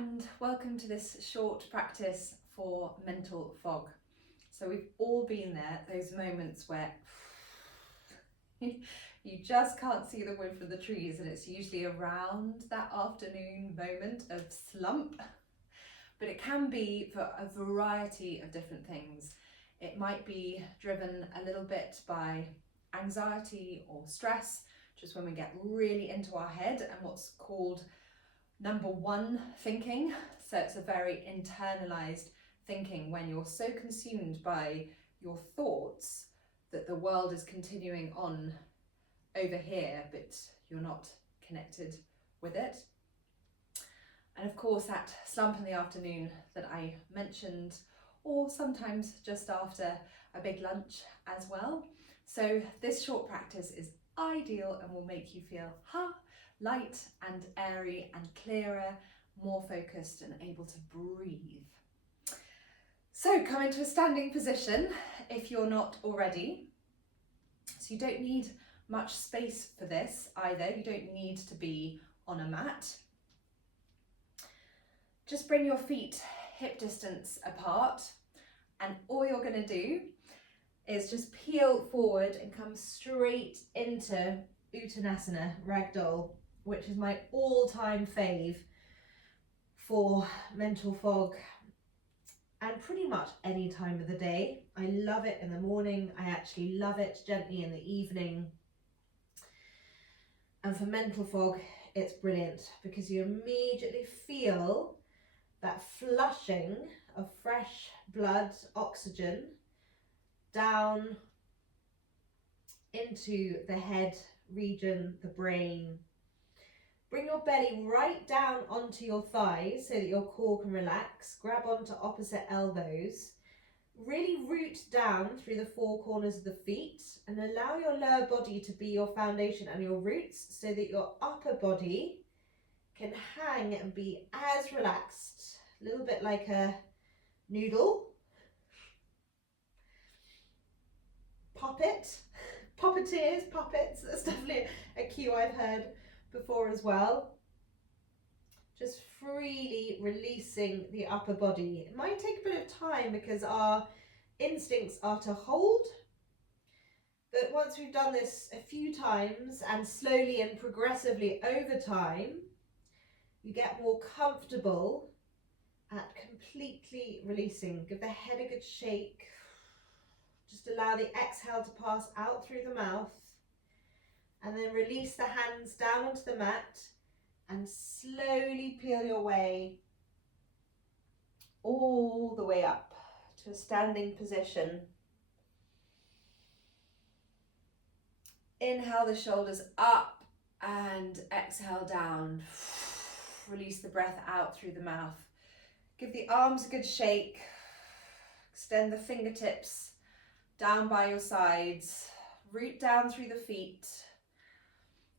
and welcome to this short practice for mental fog. So we've all been there, those moments where you just can't see the wood for the trees, and it's usually around that afternoon moment of slump. But it can be for a variety of different things. It might be driven a little bit by anxiety or stress, just when we get really into our head and what's called number one thinking. So it's a very internalized thinking when you're so consumed by your thoughts that the world is continuing on over here, but you're not connected with it. And of course that slump in the afternoon that I mentioned, or sometimes just after a big lunch as well. So this short practice is ideal and will make you feel light and airy and clearer, more focused and able to breathe. So come into a standing position if you're not already. So you don't need much space for this either. You don't need to be on a mat. Just bring your feet hip distance apart, and all you're going to do is just peel forward and come straight into Uttanasana, Ragdoll, which is my all-time fave for mental fog and pretty much any time of the day. I love it in the morning. I actually love it gently in the evening. And for mental fog, it's brilliant because you immediately feel that flushing of fresh blood, oxygen, down into the head region, the brain. Bring your belly right down onto your thighs so that your core can relax. Grab onto opposite elbows. Really root down through the four corners of the feet and allow your lower body to be your foundation and your roots so that your upper body can hang and be as relaxed. A little bit like a noodle. Puppeteers, puppets, that's definitely a cue I've heard before as well. Just freely releasing the upper body. It might take a bit of time because our instincts are to hold, but once we've done this a few times and slowly and progressively over time, you get more comfortable at completely releasing. Give the head a good shake. Just allow the exhale to pass out through the mouth, and then release the hands down onto the mat and slowly peel your way all the way up to a standing position. Inhale the shoulders up and exhale down. Release the breath out through the mouth. Give the arms a good shake. Extend the fingertips down by your sides. Root down through the feet.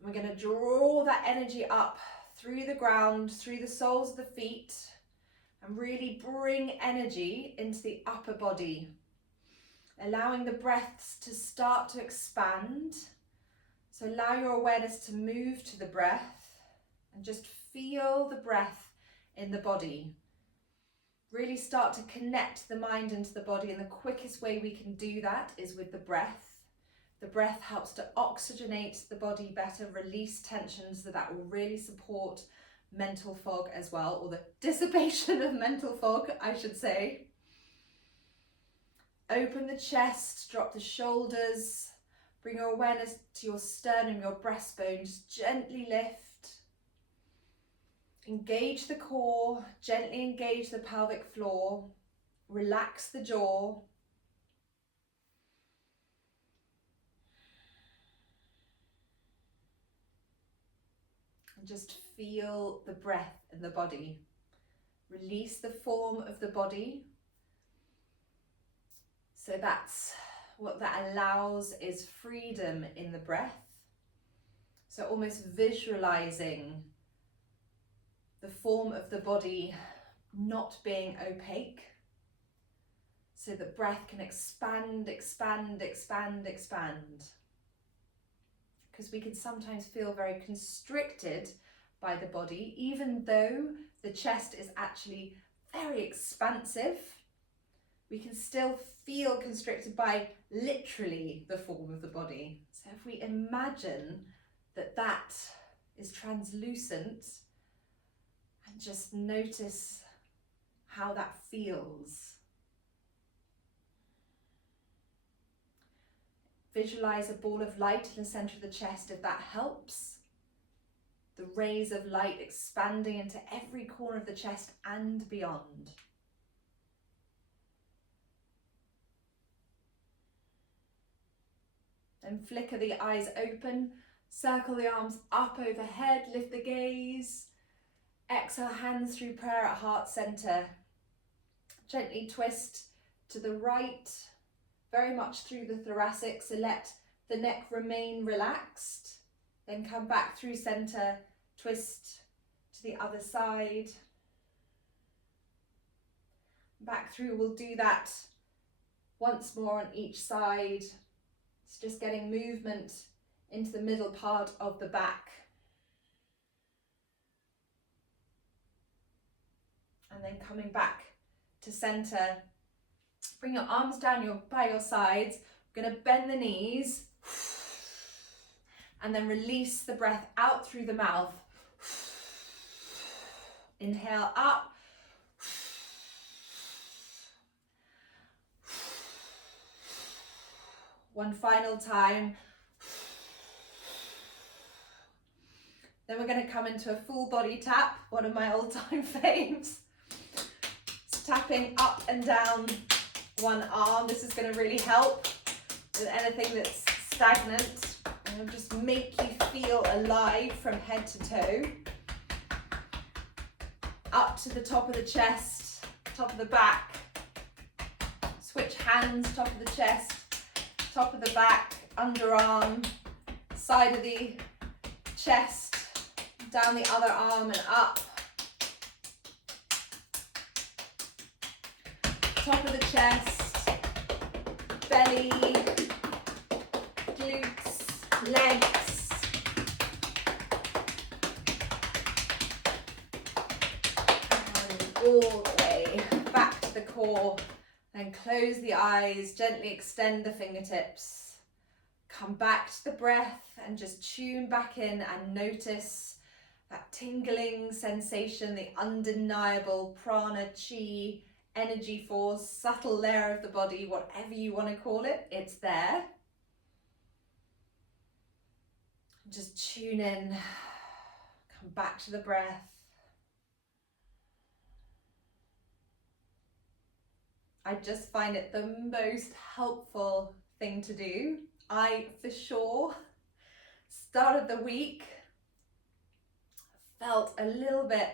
We're going to draw that energy up through the ground, through the soles of the feet, and really bring energy into the upper body, allowing the breaths to start to expand. So allow your awareness to move to the breath and just feel the breath in the body. Really start to connect the mind into the body, and the quickest way we can do that is with the breath. The breath helps to oxygenate the body better, release tension, so that will really support mental fog as well, or the dissipation of mental fog, I should say. Open the chest, drop the shoulders, bring your awareness to your sternum, your breastbone, just gently lift. Engage the core, gently engage the pelvic floor, relax the jaw. And just feel the breath in the body. Release the form of the body. So that's what that allows, is freedom in the breath. So almost visualizing the form of the body not being opaque, so that breath can expand, expand, expand, expand. Because we can sometimes feel very constricted by the body, even though the chest is actually very expansive. We can still feel constricted by literally the form of the body. So if we imagine that that is translucent and just notice how that feels. Visualize a ball of light in the center of the chest if that helps. The rays of light expanding into every corner of the chest and beyond. Then flicker the eyes open, circle the arms up overhead, lift the gaze. Exhale, hands through prayer at heart center. Gently twist to the right, very much through the thoracic, so let the neck remain relaxed. Then come back through center, twist to the other side. Back through, we'll do that once more on each side. It's just getting movement into the middle part of the back. And then coming back to center. Bring your arms down by your sides. We're going to bend the knees. And then release the breath out through the mouth. Inhale up. One final time. Then we're going to come into a full body tap, one of my all-time faves. It's tapping up and down one arm. This is going to really help with anything that's stagnant. And it'll just make you feel alive from head to toe. Up to the top of the chest, top of the back. Switch hands, top of the chest, top of the back, underarm, side of the chest, down the other arm and up. Top of the chest, belly, glutes, legs. And all the way back to the core. Then close the eyes, gently extend the fingertips. Come back to the breath and just tune back in and notice that tingling sensation, the undeniable prana, chi, energy force, subtle layer of the body, whatever you want to call it, it's there. Just tune in, come back to the breath. I just find it the most helpful thing to do. I, for sure, started the week, felt a little bit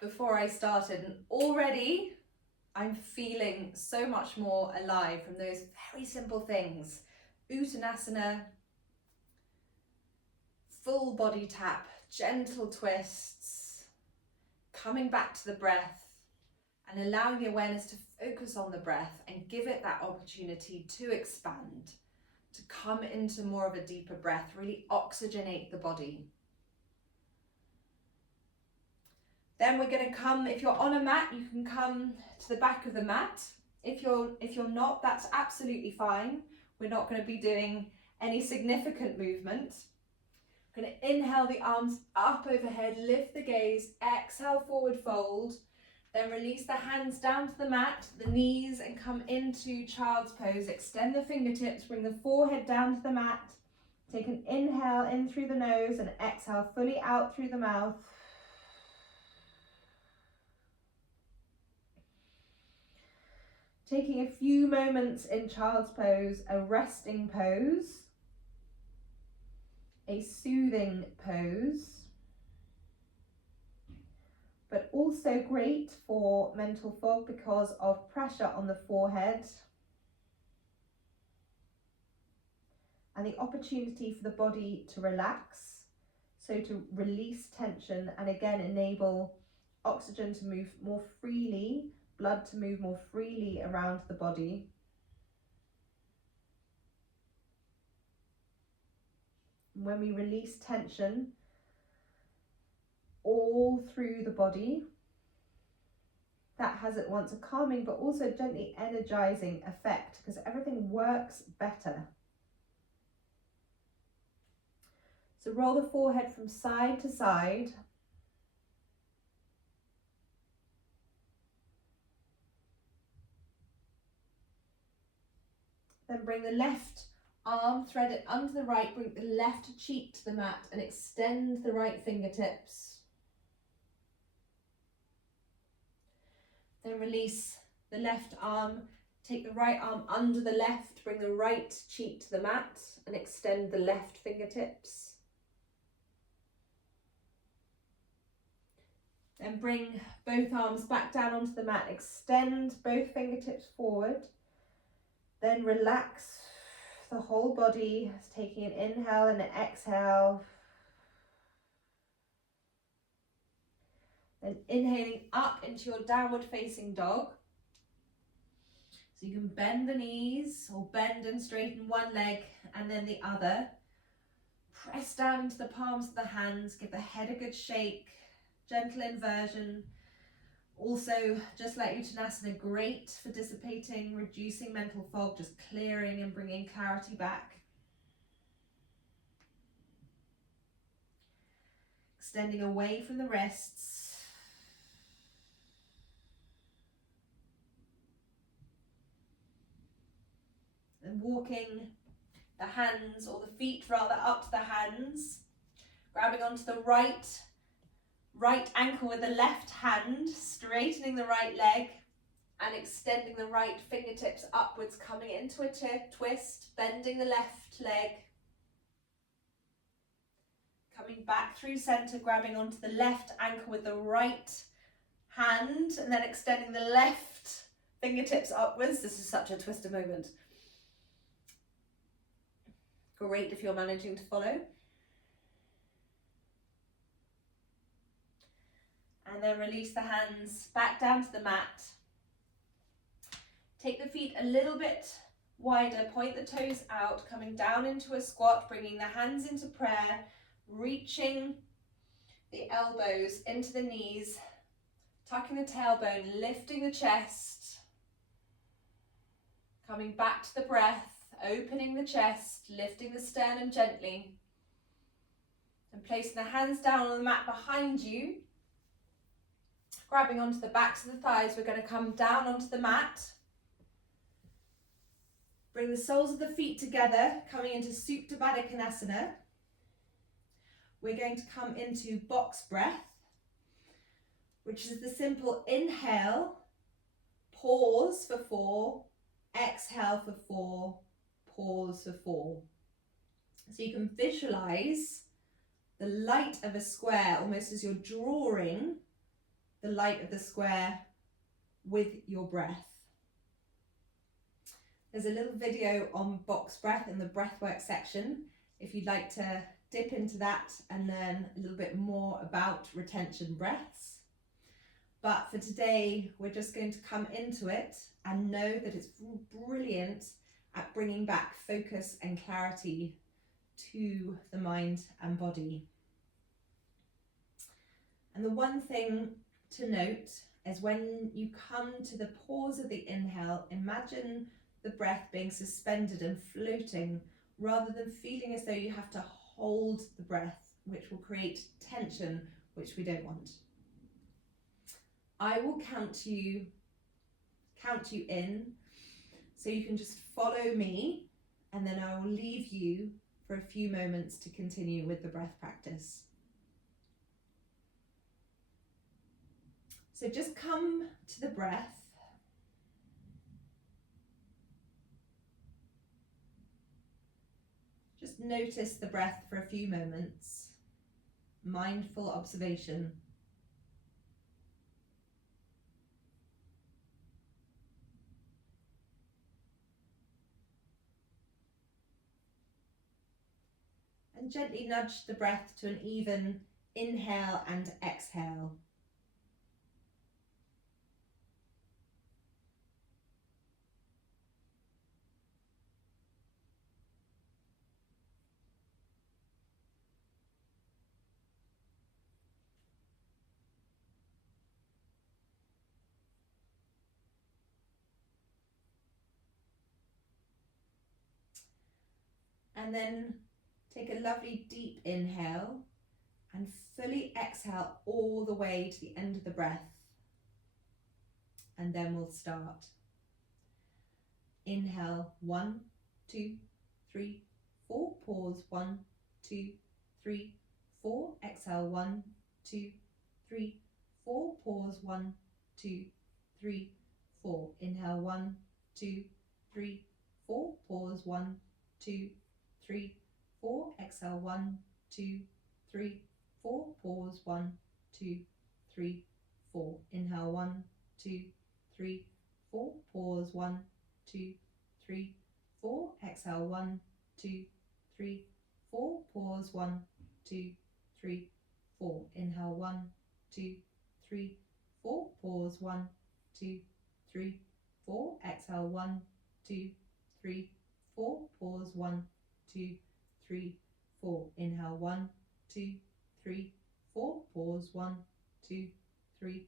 before I started, and already I'm feeling so much more alive from those very simple things. Uttanasana, full body tap, gentle twists, coming back to the breath, and allowing the awareness to focus on the breath and give it that opportunity to expand, to come into more of a deeper breath, really oxygenate the body. Then we're going to come, if you're on a mat, you can come to the back of the mat. If you're not, that's absolutely fine. We're not going to be doing any significant movement. We're going to inhale the arms up overhead, lift the gaze, exhale, forward fold. Then release the hands down to the mat, the knees, and come into child's pose. Extend the fingertips, bring the forehead down to the mat. Take an inhale in through the nose and exhale fully out through the mouth. Taking a few moments in child's pose, a resting pose, a soothing pose, but also great for mental fog because of pressure on the forehead and the opportunity for the body to relax, so to release tension and again enable oxygen to move more freely, blood to move more freely around the body. When we release tension, all through the body. That has at once a calming but also gently energizing effect because everything works better. So roll the forehead from side to side. Then bring the left arm, thread it under the right, bring the left cheek to the mat and extend the right fingertips. Then release the left arm, take the right arm under the left, bring the right cheek to the mat and extend the left fingertips. Then bring both arms back down onto the mat, extend both fingertips forward. Then relax the whole body, taking an inhale and an exhale. Then inhaling up into your downward facing dog. So you can bend the knees or bend and straighten one leg and then the other. Press down into the palms of the hands, give the head a good shake, gentle inversion. Also, just like Uttanasana, great for dissipating, reducing mental fog, just clearing and bringing clarity back. Extending away from the wrists. And walking the hands, or the feet rather, up to the hands. Grabbing onto the right ankle with the left hand, straightening the right leg and extending the right fingertips upwards, coming into a twist, bending the left leg. Coming back through center, grabbing onto the left ankle with the right hand and then extending the left fingertips upwards. This is such a twister moment. Great if you're managing to follow. And then release the hands back down to the mat. Take the feet a little bit wider, point the toes out, coming down into a squat, bringing the hands into prayer, reaching the elbows into the knees, tucking the tailbone, lifting the chest, coming back to the breath, opening the chest, lifting the sternum gently, and placing the hands down on the mat behind you. Grabbing onto the backs of the thighs, we're going to come down onto the mat. Bring the soles of the feet together, coming into Supta Baddha Konasana. We're going to come into box breath, which is the simple inhale, pause for 4, exhale for 4, pause for 4. So you can visualize the light of a square almost as you're drawing the light of the square with your breath. There's a little video on box breath in the breathwork section if you'd like to dip into that and learn a little bit more about retention breaths. But for today, we're just going to come into it and know that it's brilliant at bringing back focus and clarity to the mind and body. And the one thing to note is when you come to the pause of the inhale, imagine the breath being suspended and floating rather than feeling as though you have to hold the breath, which will create tension, which we don't want. I will count you in, so you can just follow me, and then I will leave you for a few moments to continue with the breath practice. So just come to the breath. Just notice the breath for a few moments. Mindful observation. And gently nudge the breath to an even inhale and exhale. And then take a lovely deep inhale and fully exhale all the way to the end of the breath. And then we'll start. Inhale, 1, 2, 3, 4. Pause, 1, 2, 3, 4. Exhale, 1, 2, 3, 4. Pause, 1, 2, 3, 4. Inhale, 1, 2, 3, 4. Pause, 1, 2, 3, 4. Exhale, 1, 2, 3, 4. Pause, 1, 2, 3, 4. Inhale, 1, 2, 3, 4. Pause, 1, 2, 3, 4. Exhale, 1, 2, 3, 4. Pause, 1, 2, 3, 4. Inhale, 1, 2, 3, 4. Pause, 1, 2, 3, 4. Exhale, 1, 2, 3, 4. Pause, 1, 2, 3, 4. Inhale, 1, 2, 3, 4. Pause, 1, 2, 3,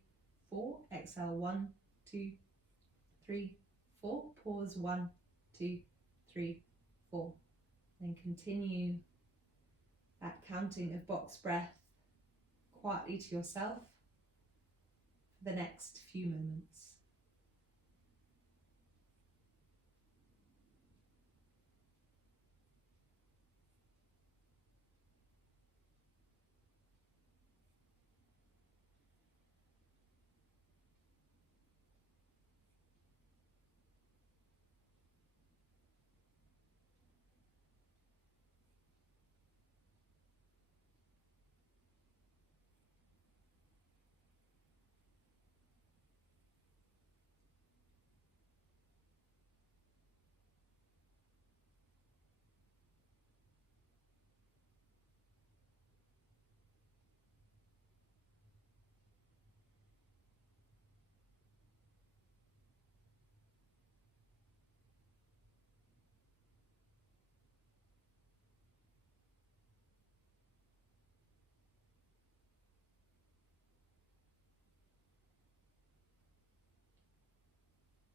4. Exhale, 1, 2, 3, 4. Pause, 1, 2, 3, 4. Then continue that counting of box breath quietly to yourself for the next few moments.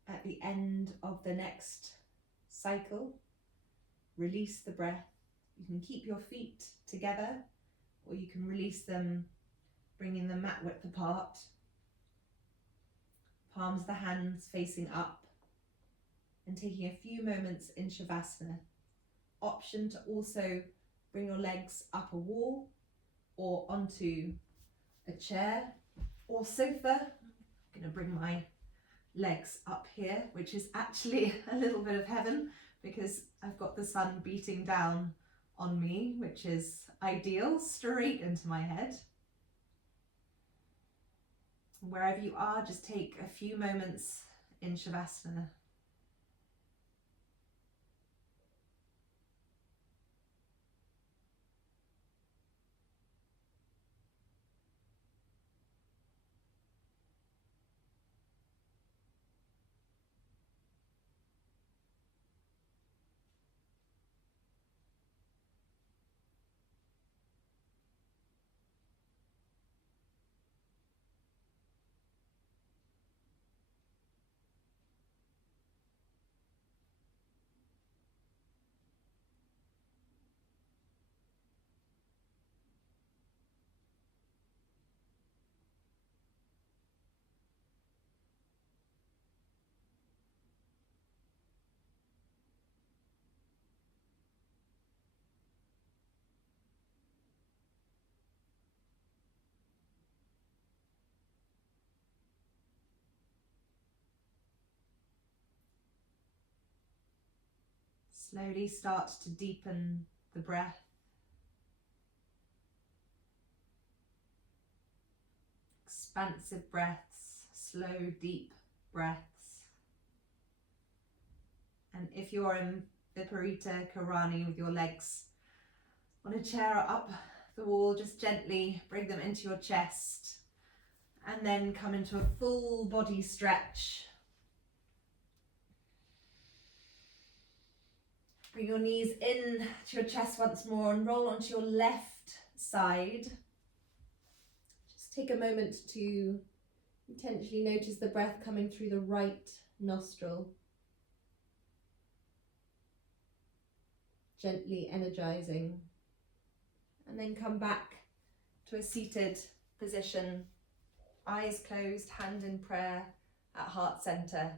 At the end of the next cycle, release the breath. You can keep your feet together, or you can release them, bringing them mat width apart. Palms of the hands facing up, and taking a few moments in Shavasana. Option to also bring your legs up a wall or onto a chair or sofa. I'm going to bring my legs up here, which is actually a little bit of heaven because I've got the sun beating down on me, which is ideal, straight into my head. Wherever you are, just take a few moments in Shavasana. Slowly start to deepen the breath. Expansive breaths, slow, deep breaths. And if you're in Viparita Karani with your legs on a chair or up the wall, just gently bring them into your chest and then come into a full body stretch. Bring your knees in to your chest once more and roll onto your left side. Just take a moment to intentionally notice the breath coming through the right nostril. gently energizing. And then come back to a seated position, eyes closed, hand in prayer at heart center.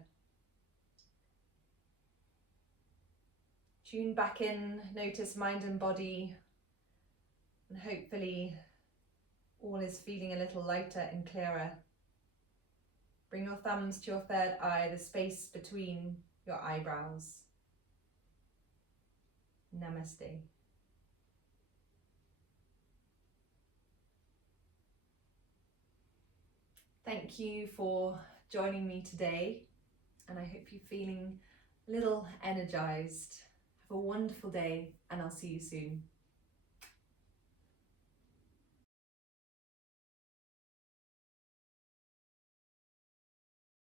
Tune back in, notice mind and body, and hopefully all is feeling a little lighter and clearer. Bring your thumbs to your third eye, the space between your eyebrows. Namaste. Thank you for joining me today, and I hope you're feeling a little energized. Have a wonderful day, and I'll see you soon.